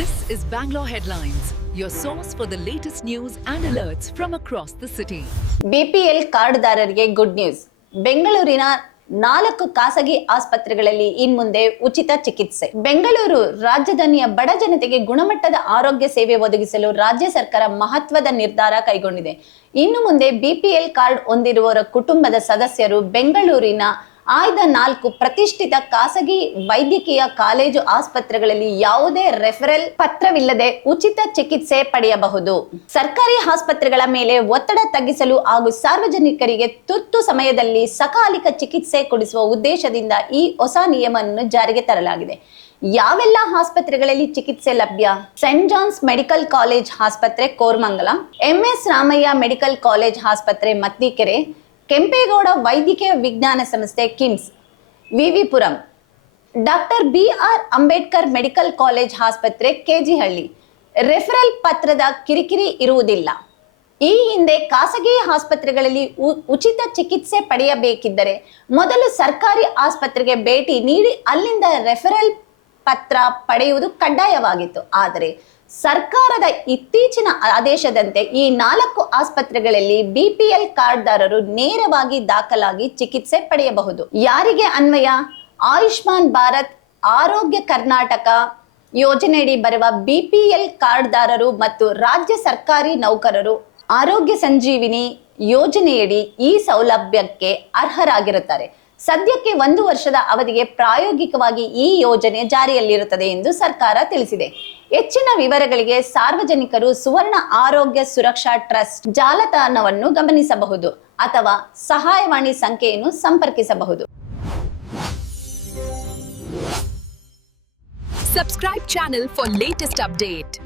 This is Bangalore Headlines, your source for the latest news and alerts from across the city. BPL ಕಾರ್ಡ್ದಾರರಿಗೆ good news. ಬೆಂಗಳೂರಿನ 4 ಖಾಸಗಿ ಆಸ್ಪತ್ರೆಗಳಲ್ಲಿ ಇನ್ಮುಂದೆ ಉಚಿತ ಚಿಕಿತ್ಸೆ. ಬೆಂಗಳೂರು ರಾಜಧಾನಿಯ ಬಡ ಜನತೆಗೆ ಗುಣಮಟ್ಟದ ಆರೋಗ್ಯ ಸೇವೆ ಒದಗಿಸಲು ರಾಜ್ಯ ಸರ್ಕಾರ ಮಹತ್ವದ ನಿರ್ಧಾರ ಕೈಗೊಂಡಿದೆ. ಇನ್ನು ಮುಂದೆ ಬಿಪಿಎಲ್ ಕಾರ್ಡ್ ಹೊಂದಿರುವವರ ಕುಟುಂಬದ ಸದಸ್ಯರು ಬೆಂಗಳೂರಿನ ಆಯ್ದ 4 ಪ್ರತಿಷ್ಠಿತ ಖಾಸಗಿ ವೈದ್ಯಕೀಯ ಕಾಲೇಜು ಆಸ್ಪತ್ರೆಗಳಲ್ಲಿ ಯಾವುದೇ ರೆಫರಲ್ ಪತ್ರವಿಲ್ಲದೆ ಉಚಿತ ಚಿಕಿತ್ಸೆ ಪಡೆಯಬಹುದು. ಸರ್ಕಾರಿ ಆಸ್ಪತ್ರೆಗಳ ಮೇಲೆ ಒತ್ತಡ ತಗ್ಗಿಸಲು ಹಾಗೂ ಸಾರ್ವಜನಿಕರಿಗೆ ತುರ್ತು ಸಮಯದಲ್ಲಿ ಸಕಾಲಿಕ ಚಿಕಿತ್ಸೆ ಕೊಡಿಸುವ ಉದ್ದೇಶದಿಂದ ಈ ಹೊಸ ನಿಯಮವನ್ನು ಜಾರಿಗೆ ತರಲಾಗಿದೆ. ಯಾವೆಲ್ಲ ಆಸ್ಪತ್ರೆಗಳಲ್ಲಿ ಚಿಕಿತ್ಸೆ ಲಭ್ಯ? ಸೆಂಟ್ ಜಾನ್ಸ್ ಮೆಡಿಕಲ್ ಕಾಲೇಜ್ ಆಸ್ಪತ್ರೆ Koramangala, MS Ramaiah medical college ಆಸ್ಪತ್ರೆ ಮತ್ತಿಕೆರೆ, ಕೆಂಪೇಗೌಡ ವೈದ್ಯಕೀಯ ವಿಜ್ಞಾನ ಸಂಸ್ಥೆ KIMS VVPuram, doctor BR Ambedkar medical college ಆಸ್ಪತ್ರೆ ಕೆಜಿಹಳ್ಳಿ. ರೆಫರಲ್ ಪತ್ರದ ಕಿರಿಕಿರಿ ಇರುವುದಿಲ್ಲ. ಈ ಹಿಂದೆ ಖಾಸಗಿ ಆಸ್ಪತ್ರೆಗಳಲ್ಲಿ ಉಚಿತ ಚಿಕಿತ್ಸೆ ಪಡೆಯಬೇಕಿದ್ದರೆ ಮೊದಲು ಸರ್ಕಾರಿ ಆಸ್ಪತ್ರೆಗೆ ಭೇಟಿ ನೀಡಿ ಅಲ್ಲಿಂದ ರೆಫರಲ್ ಪತ್ರ ಪಡೆಯುವುದು ಕಡ್ಡಾಯವಾಗಿತ್ತು. ಆದರೆ ಸರ್ಕಾರದ ಇತ್ತೀಚಿನ ಆದೇಶದಂತೆ ಈ 4 ಆಸ್ಪತ್ರೆಗಳಲ್ಲಿ ಬಿಪಿಎಲ್ ಕಾರ್ಡ್ದಾರರು ನೇರವಾಗಿ ದಾಖಲಾಗಿ ಚಿಕಿತ್ಸೆ ಪಡೆಯಬಹುದು. ಯಾರಿಗೆ ಅನ್ವಯ? ಆಯುಷ್ಮಾನ್ ಭಾರತ್, ಆರೋಗ್ಯ ಕರ್ನಾಟಕ ಯೋಜನೆಯಡಿ ಬರುವ ಬಿಪಿಎಲ್ ಕಾರ್ಡ್ದಾರರು ಮತ್ತು ರಾಜ್ಯ ಸರ್ಕಾರಿ ನೌಕರರು ಆರೋಗ್ಯ ಸಂಜೀವಿನಿ ಯೋಜನೆಯಡಿ ಈ ಸೌಲಭ್ಯಕ್ಕೆ ಅರ್ಹರಾಗಿರುತ್ತಾರೆ. ಸದ್ಯಕ್ಕೆ 1 ವರ್ಷದ ಅವಧಿಗೆ ಪ್ರಾಯೋಗಿಕವಾಗಿ ಈ ಯೋಜನೆ ಜಾರಿಯಲ್ಲಿರುತ್ತದೆ ಎಂದು ಸರ್ಕಾರ ತಿಳಿಸಿದೆ. ಹೆಚ್ಚಿನ ವಿವರಗಳಿಗೆ ಸಾರ್ವಜನಿಕರು ಸುವರ್ಣ ಆರೋಗ್ಯ ಸುರಕ್ಷಾ ಟ್ರಸ್ಟ್ ಜಾಲತಾಣವನ್ನು ಗಮನಿಸಬಹುದು ಅಥವಾ ಸಹಾಯವಾಣಿ ಸಂಖ್ಯೆಯನ್ನು ಸಂಪರ್ಕಿಸಬಹುದು. Subscribe channel for latest update.